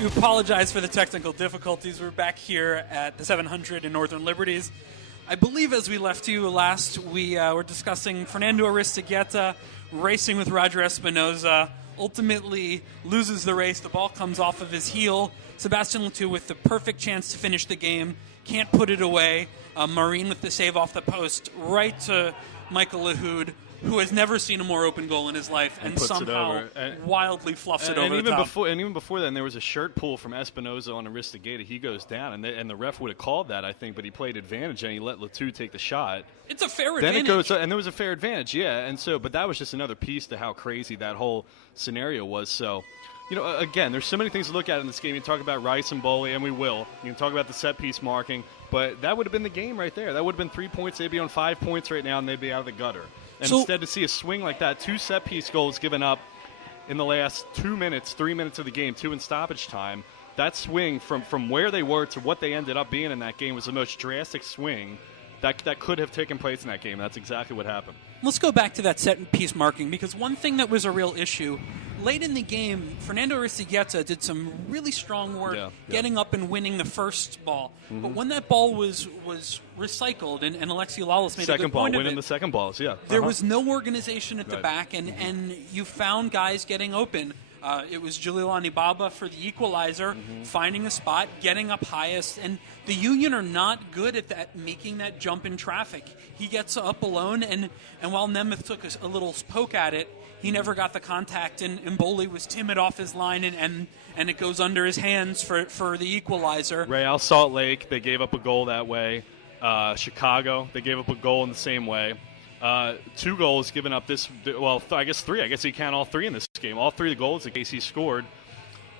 We apologize for the technical difficulties. We're back here at the 700 in Northern Liberties. I believe as we left you last, we were discussing Fernando Aristeguieta racing with Roger Espinoza, ultimately loses the race. The ball comes off of his heel. Sebastian Letou with the perfect chance to finish the game, can't put it away. Maureen with the save off the post, right to Michael Lahoud, who has never seen a more open goal in his life, and somehow wildly fluffs it over the top. And even before then, there was a shirt pull from Espinoza on Aristeguieta. He goes down, and the ref would have called that, I think, but he played advantage, and he let Letou take the shot. It's a fair advantage. Then it goes, and there was a fair advantage, yeah. And so, but that was just another piece to how crazy that whole scenario was. So, again, there's so many things to look at in this game. You talk about Rice and Boley, and we will. You can talk about the set-piece marking, but that would have been the game right there. That would have been 3 points. They'd be on 5 points right now, and they'd be out of the gutter. And instead to see a swing like that, 2 set-piece goals given up in the last 2 minutes, 3 minutes of the game, 2 in stoppage time, that swing from where they were to what they ended up being in that game was the most drastic swing that could have taken place in that game. That's exactly what happened. Let's go back to that set-piece marking, because one thing that was a real issue, late in the game, Fernando Aristeguieta did some really strong work getting up and winning the first ball. Mm-hmm. But when that ball was recycled, and Alexi Lawless made a good point of it, winning the second balls, there was no organization at the back, and you found guys getting open. It was Jalilani Baba for the equalizer, finding a spot, getting up highest, and the Union are not good at that, making that jump in traffic. He gets up alone, and while Nemeth took a little poke at it, he never got the contact, and Mboli was timid off his line, and it goes under his hands for the equalizer. Real Salt Lake, they gave up a goal that way. Chicago, they gave up a goal in the same way. 2 goals given up I guess 3. I guess you count all 3 in this game. All 3 of the goals that KC scored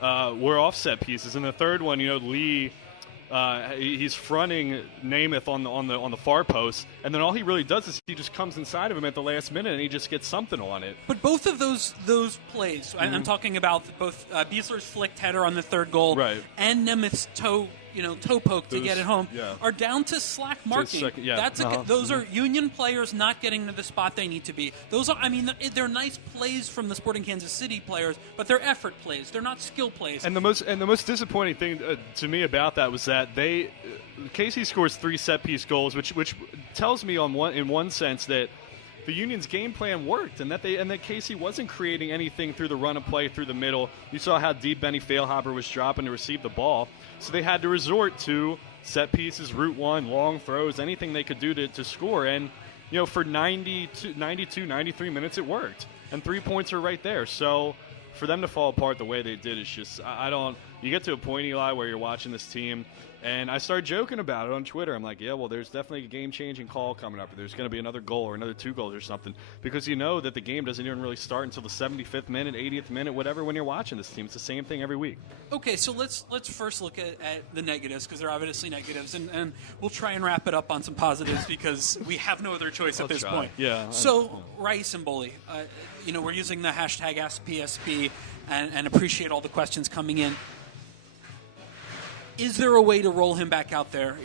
were offset pieces. And the third one, Lee, he's fronting Namath on the far post, and then all he really does is he just comes inside of him at the last minute, and he just gets something on it. But both of those plays, I'm talking about both Beasler's flicked header on the third goal and Nemeth's toe poke to get it home, are down to slack marking. Those are Union players not getting to the spot they need to be. They're nice plays from the Sporting Kansas City players, but they're effort plays. They're not skill plays. And the most disappointing thing to me about that was that KC scores 3 set-piece goals, which tells me in one sense that the Union's game plan worked, and that KC wasn't creating anything through the run of play through the middle. You saw how deep Benny Failhaber was dropping to receive the ball, so they had to resort to set pieces, route one, long throws, anything they could do to score. And for 92, 93 minutes, it worked, and 3 points are right there. So for them to fall apart the way they did is just you get to a point, Eli, where you're watching this team, and I started joking about it on Twitter. I'm like, there's definitely a game-changing call coming up. There's going to be another goal or another 2 goals or something, because that the game doesn't even really start until the 75th minute, 80th minute, whatever, when you're watching this team. It's the same thing every week. Okay, so let's first look at the negatives, because they're obviously negatives, and we'll try and wrap it up on some positives because we have no other choice at this point. Yeah. So, Rice and Boley, we're using the hashtag AskPSP and appreciate all the questions coming in. Is there a way to roll him back out there?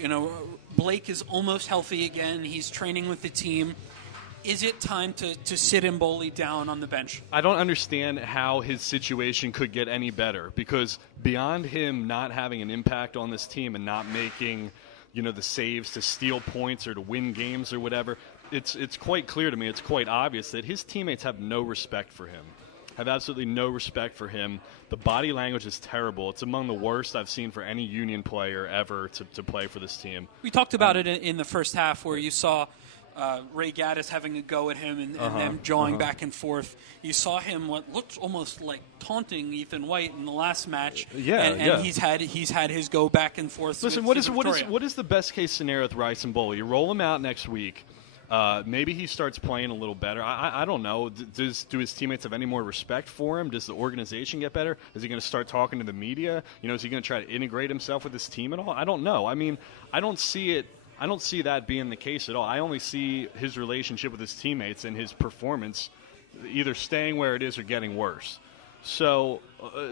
Blake is almost healthy again. He's training with the team. Is it time to sit Mboli down on the bench? I don't understand how his situation could get any better, because beyond him not having an impact on this team and not making, the saves to steal points or to win games or whatever, it's quite clear to me, it's quite obvious that his teammates have no respect for him. Have absolutely no respect for him. The body language is terrible. It's among the worst I've seen for any Union player ever to play for this team. We talked about it in the first half, where you saw Ray Gaddis having a go at him and them jawing back and forth. You saw him what looked almost like taunting Ethan White in the last match. He's had his go back and forth. Listen, what is the best case scenario with Rice and Boley? You roll him out next week. Maybe he starts playing a little better. I don't know. Do his teammates have any more respect for him? Does the organization get better? Is he going to start talking to the media? Is he going to try to integrate himself with his team at all? I don't know. I don't see that being the case at all. I only see his relationship with his teammates and his performance either staying where it is or getting worse. So,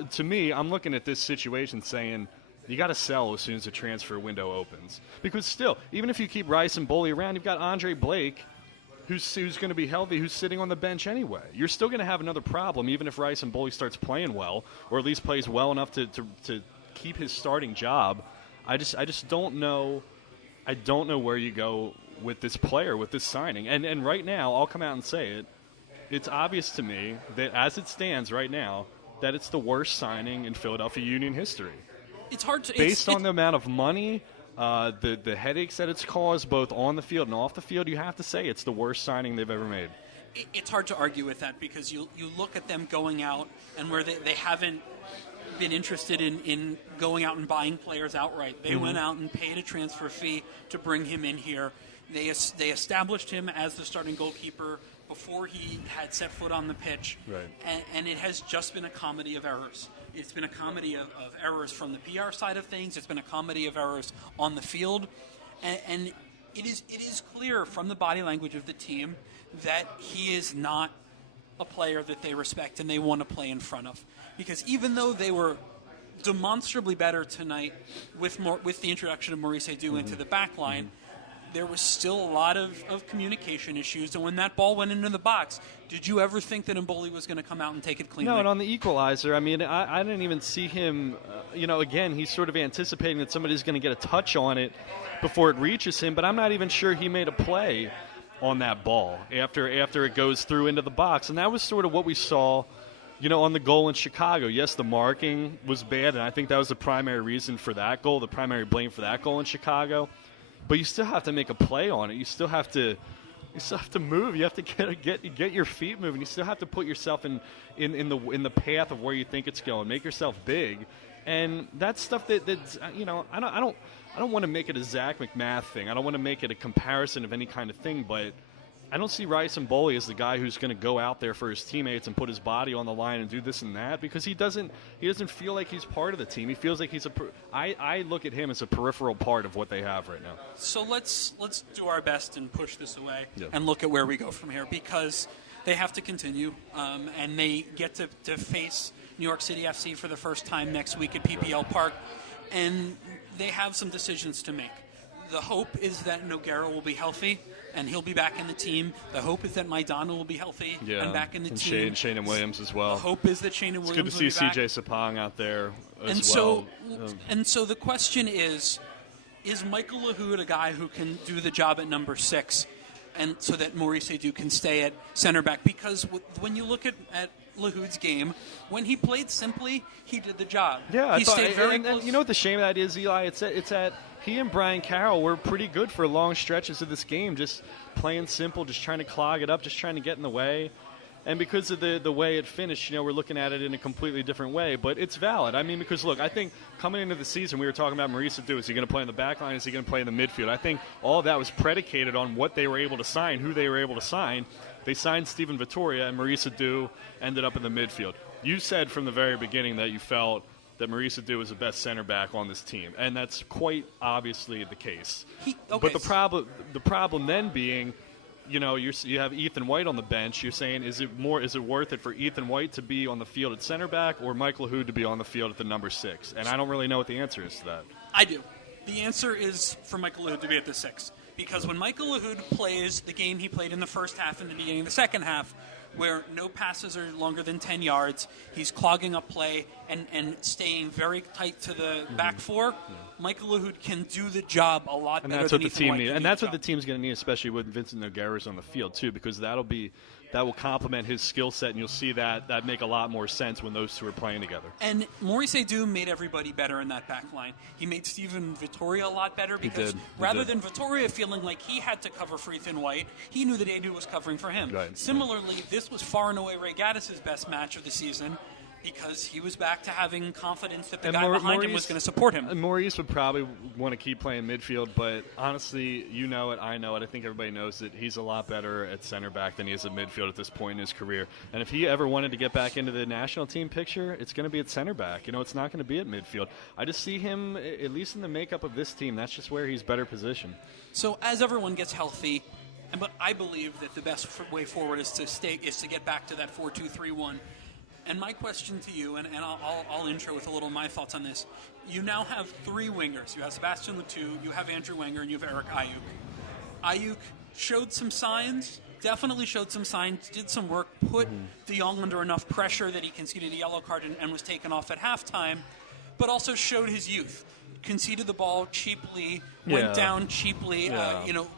to me, I'm looking at this situation saying, you got to sell as soon as the transfer window opens. Because still, even if you keep Rice and Boley around, you've got Andre Blake, who's going to be healthy, who's sitting on the bench anyway. You're still going to have another problem, even if Rice and Bully starts playing well, or at least plays well enough to keep his starting job. I just don't know. I don't know where you go with this player, with this signing. And right now, I'll come out and say it. It's obvious to me that as it stands right now, that it's the worst signing in Philadelphia Union history. It's hard to based on the amount of money, the headaches that it's caused both on the field and off the field. You have to say it's the worst signing they've ever made. It's hard to argue with that because you look at them going out and where they haven't been interested in going out and buying players outright. They went out and paid a transfer fee to bring him in here. They established him as the starting goalkeeper before he had set foot on the pitch. Right. And it has just been a comedy of errors. It's been a comedy of errors from the PR side of things. It's been a comedy of errors on the field. And it is clear from the body language of the team that he is not a player that they respect and they want to play in front of. Because even though they were demonstrably better tonight with the introduction of Maurice Edu into the back line, there was still a lot of communication issues. And when that ball went into the box, did you ever think that Mboli was going to come out and take it cleanly? No, and on the equalizer, I mean, I didn't even see him, again, he's sort of anticipating that somebody's going to get a touch on it before it reaches him, but I'm not even sure he made a play on that ball after it goes through into the box. And that was sort of what we saw, on the goal in Chicago. Yes, the marking was bad, and I think that was the primary reason for that goal, the primary blame for that goal in Chicago. But you still have to make a play on it. You still have to move. You have to get your feet moving. You still have to put yourself in the path of where you think it's going. Make yourself big, and that's stuff that's I don't want to make it a Zach McMath thing. I don't want to make it a comparison of any kind of thing, but I don't see Rice and Bully as the guy who's going to go out there for his teammates and put his body on the line and do this and that, because he doesn't feel like he's part of the team. He feels like I look at him as a peripheral part of what they have right now. So let's do our best and push this away and look at where we go from here, because they have to continue, and they get to face New York City FC for the first time next week at PPL Park, and they have some decisions to make. The hope is that Nogueira will be healthy and he'll be back in the team. The hope is that Maidana will be healthy and back in the team. And Shane and Williams as well. The hope is that Shane and Williams will be back. It's good to see CJ Sapong out there as well. And so the question is Michael Lahoud a guy who can do the job at number 6, and so that Maurice Edu can stay at center back? Because when you look at Lahoud's game, when he played simply, he did the job. Yeah, he stayed very close. And you know what the shame of that is, Eli? It's that he and Brian Carroll were pretty good for long stretches of this game, just playing simple, just trying to clog it up, just trying to get in the way. And because of the way it finished, we're looking at it in a completely different way. But it's valid. I mean, because, look, I think coming into the season, we were talking about Maurice Edu. Is he going to play in the back line? Is he going to play in the midfield? I think all of that was predicated on what they were able to sign, who they were able to sign. They signed Steven Vittoria, and Maurice Edu ended up in the midfield. You said from the very beginning that you felt that Maurice Edu is the best center back on this team, and that's quite obviously the case. But the problem then being, you have Ethan White on the bench. You're saying, is it worth it for Ethan White to be on the field at center back or Michael Lahoud to be on the field at the number 6? And I don't really know what the answer is to that. I do. The answer is for Michael Lahoud to be at the 6. Because when Michael Lahoud plays the game he played in the first half and the beginning of the second half, where no passes are longer than 10 yards, he's clogging up play and staying very tight to the back four, Michael Lahoud can do the job a lot better than Ethan White. And that's what the team's going to need, especially with Vincent Nogueira's on the field, too, because that will complement his skill set, and you'll see that make a lot more sense when those two are playing together. And Maurice Edu made everybody better in that back line. He made Steven Vittoria a lot better because rather than Vittoria feeling like he had to cover for Ethan White, he knew that Edu was covering for him. Right. Similarly, this was far and away Ray Gaddis' best match of the season, because he was back to having confidence that the guy behind him was going to support him. And Maurice would probably want to keep playing midfield, but honestly, you know it, I know it, I think everybody knows that he's a lot better at center back than he is at midfield at this point in his career. And if he ever wanted to get back into the national team picture, it's going to be at center back. It's not going to be at midfield. I just see him, at least in the makeup of this team, that's just where he's better positioned. So as everyone gets healthy, but I believe that the best way forward is to get back to that 4-2-3-1. And my question to you, and I'll intro with a little of my thoughts on this. You now have 3 wingers. You have Sebastian Letou, you have Andrew Wenger, and you have Eric Ayuk. Ayuk showed some signs definitely showed some signs, did some work, put De Jong under enough pressure that he conceded a yellow card and was taken off at halftime, but also showed his youth. Conceded the ball cheaply, went down cheaply,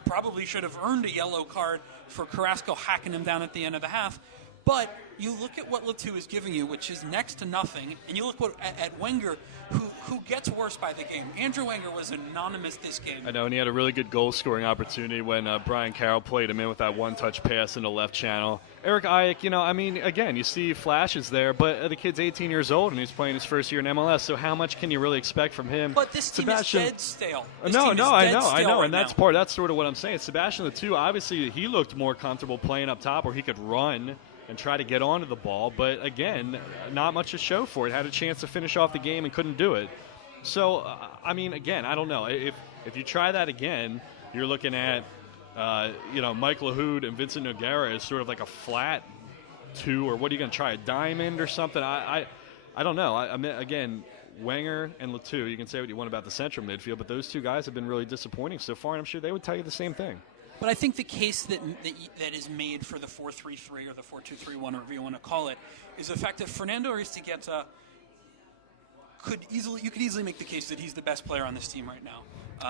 probably should have earned a yellow card for Carrasco hacking him down at the end of the half. But you look at what Latou is giving you, which is next to nothing, and you look at Wenger, who gets worse by the game. Andrew Wenger was anonymous this game. I know, and he had a really good goal-scoring opportunity when Brian Carroll played him in with that one-touch pass in the left channel. Eric Ayek, again, you see flashes there, but the kid's 18 years old, and he's playing his first year in MLS, so how much can you really expect from him? But this team is dead stale. I know, and that's sort of what I'm saying. Sebastian Latou, obviously, he looked more comfortable playing up top where he could run and try to get onto the ball, but again, not much to show for it. Had a chance to finish off the game and couldn't do it. So, again, I don't know. If you try that again, you're looking at, Mike Lahoud and Vincent Nogueira as sort of like a flat 2, or what are you going to try, a diamond or something? I don't know. Again, Wenger and Latou, you can say what you want about the central midfield, but those two guys have been really disappointing so far, and I'm sure they would tell you the same thing. But I think the case that is made for the 4-3-3 or the 4-2-3-1, or whatever you want to call it, is the fact that Fernando Aristeguieta you could easily make the case that he's the best player on this team right now.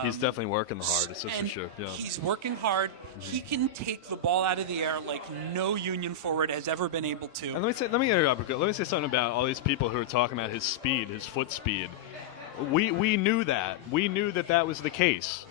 He's definitely working the hardest, that's for sure. Yeah. He's working hard. He can take the ball out of the air like no Union forward has ever been able to. And let me say something about all these people who are talking about his speed, his foot speed. We knew that. We knew that was the case.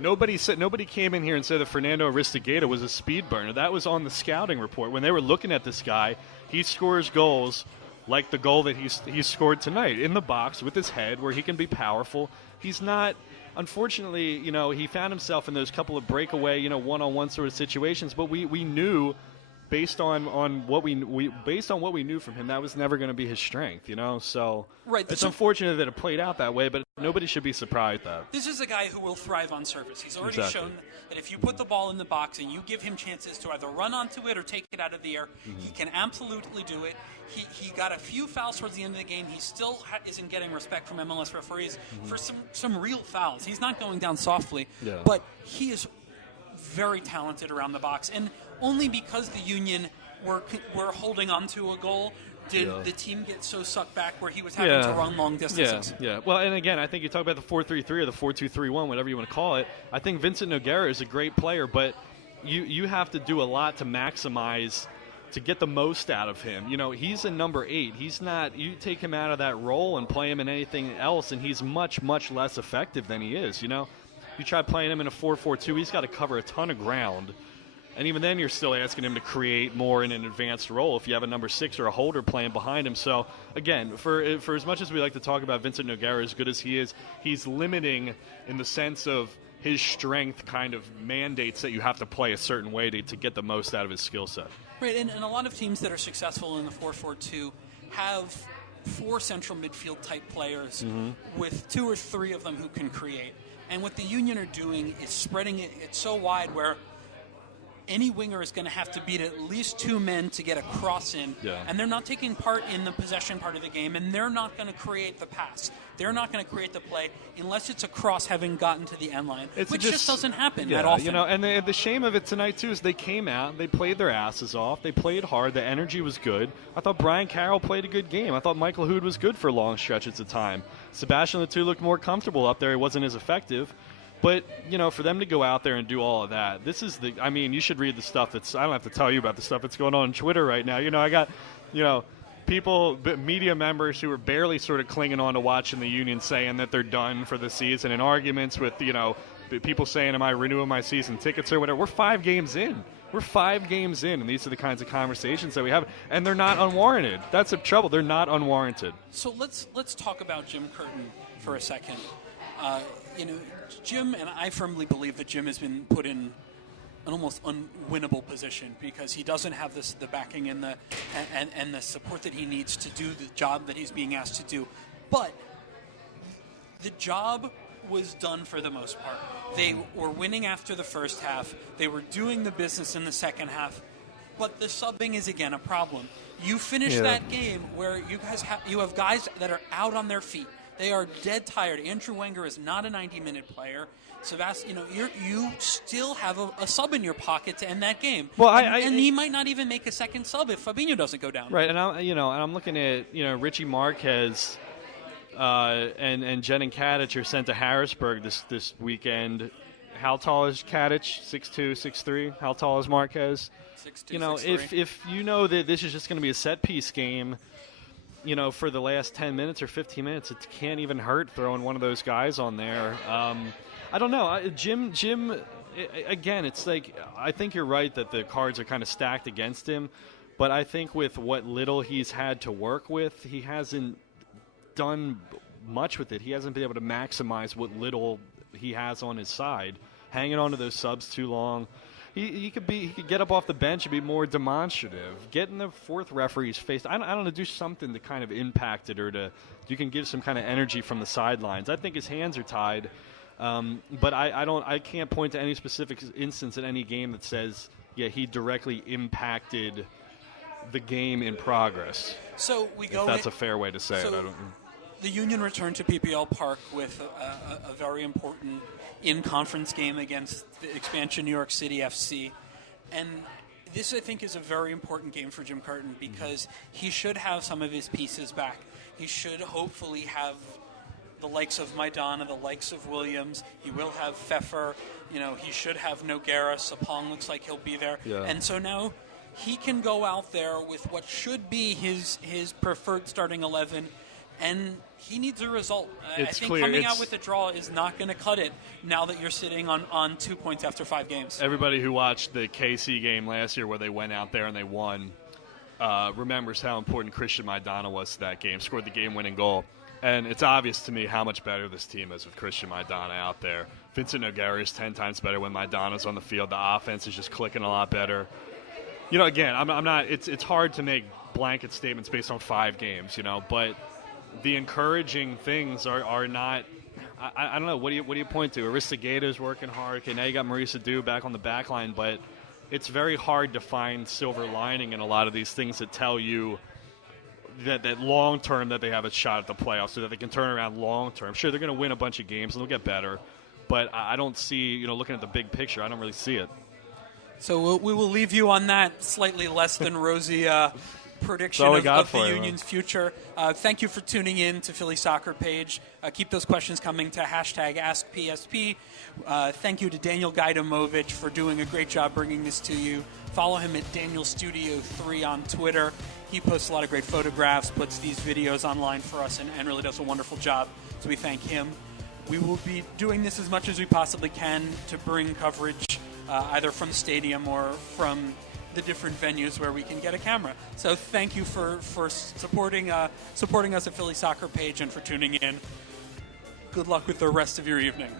Nobody came in here and said that Fernando Aristeguieta was a speed burner. That was on the scouting report. When they were looking at this guy, he scores goals like the goal that he scored tonight, in the box with his head, where he can be powerful. He's not, unfortunately, he found himself in those couple of breakaway, one-on-one sort of situations, but we knew based on what we knew from him, that was never going to be his strength, So right, it's unfortunate that it played out that way, but nobody should be surprised that. This is a guy who will thrive on surface. He's already shown that if you put the ball in the box and you give him chances to either run onto it or take it out of the air, he can absolutely do it. He got a few fouls towards the end of the game. He still isn't getting respect from MLS referees for some real fouls. He's not going down softly, but he is very talented around the box, and only because the Union were holding on to a goal did the team get so sucked back where he was having to run long distances. Yeah. Well, and again, I think you talk about the 4-3-3 or the 4-2-3-1, whatever you want to call it. I think Vincent Nogueira is a great player, but you have to do a lot to maximize, to get the most out of him. He's a number 8. He's not. You take him out of that role and play him in anything else, and he's much, much less effective than he is. You try playing him in a 4-4-2, he's got to cover a ton of ground. And even then, you're still asking him to create more in an advanced role if you have a number 6 or a holder playing behind him. So, again, for as much as we like to talk about Vincent Nogueira, as good as he is, he's limiting in the sense of his strength kind of mandates that you have to play a certain way to get the most out of his skill set. Right, and a lot of teams that are successful in the 4-4-2 have 4 central midfield type players with 2 or 3 of them who can create. And what the Union are doing is spreading it so wide where any winger is going to have to beat at least 2 men to get a cross in, and they're not taking part in the possession part of the game, and they're not going to create the pass. They're not going to create the play unless it's a cross having gotten to the end line, which just doesn't happen that often. And the shame of it tonight, too, is they came out, they played their asses off, they played hard, the energy was good. I thought Brian Carroll played a good game. I thought Michael Lahoud was good for long stretches of time. Sebastian Latou looked more comfortable up there. He wasn't as effective. But, for them to go out there and do all of that, you should read the stuff I don't have to tell you about the stuff that's going on Twitter right now. I got, people, media members who are barely sort of clinging on to watching the Union saying that they're done for the season, and arguments with, people saying, am I renewing my season tickets or whatever. We're 5 games in. And these are the kinds of conversations that we have, and they're not unwarranted. That's the trouble. They're not unwarranted. So let's talk about Jim Curtin for a second. Jim, and I firmly believe that Jim has been put in an almost unwinnable position because he doesn't have the backing and the support that he needs to do the job that he's being asked to do. But the job was done for the most part. They were winning after the first half. They were doing the business in the second half. But the subbing is, again, a problem. You finish that game where you have guys that are out on their feet. They are dead tired. Andrew Wenger is not a 90-minute player. Sebastian, you still have a sub in your pocket to end that game. Well, and he might not even make a second sub if Fabinho doesn't go down. Right, and I'm looking at Richie Marquez and Jen Katic are sent to Harrisburg this weekend. How tall is Katic? 6'2", 6'3". How tall is Marquez? 6'2", 6'3". If you know that this is just going to be a set piece game, for the last 10 minutes or 15 minutes, it can't even hurt throwing one of those guys on there. I don't know. Jim, again, it's like, I think you're right that the cards are kind of stacked against him, but I think with what little he's had to work with, he hasn't done much with it. He hasn't been able to maximize what little he has on his side. Hanging on to those subs too long. He could get up off the bench and be more demonstrative. Get in the fourth referee's face. I don't know, do something to kind of impact it, or you can give some kind of energy from the sidelines. I think his hands are tied. But I can't point to any specific instance in any game that says, yeah, he directly impacted the game in progress. So we go. If that's a fair way to say it. I don't. The Union returned to PPL Park with a very important in-conference game against the expansion New York City FC, and this, I think, is a very important game for Jim Curtin because he should have some of his pieces back. He should hopefully have the likes of Maidana, the likes of Williams. He will have Pfeffer. He should have Noguera. Sapong looks like he'll be there. Yeah. And so now he can go out there with what should be his preferred starting 11, and he needs a result. I think clear. Coming out with a draw is not going to cut it now that you're sitting on 2 points after 5 games. Everybody who watched the KC game last year where they went out there and they won remembers how important Christian Maidana was to that game, scored the game-winning goal. And it's obvious to me how much better this team is with Christian Maidana out there. Vincent Noguera is 10 times better when Maidana's on the field. The offense is just clicking a lot better. Again, I'm not. It's hard to make blanket statements based on 5 games, but the encouraging things are not. I don't know. What do you point to? Aristogato's working hard. Okay, now you got Maurice Adu back on the back line, but it's very hard to find silver lining in a lot of these things that tell you that long term that they have a shot at the playoffs, so that they can turn around long term. Sure, they're going to win a bunch of games and they'll get better, but I don't see, looking at the big picture, I don't really see it. So we will leave you on that slightly less than rosy prediction of the Union's future. Thank you for tuning in to Philly Soccer Page. Keep those questions coming to #AskPSP. Thank you to Daniel Gajdamovic for doing a great job bringing this to you. Follow him at DanielStudio3 on Twitter. He posts a lot of great photographs, puts these videos online for us, and really does a wonderful job. So we thank him. We will be doing this as much as we possibly can to bring coverage either from the stadium or from the different venues where we can get a camera. So thank you for supporting us at Philly Soccer Page and for tuning in. Good luck with the rest of your evening.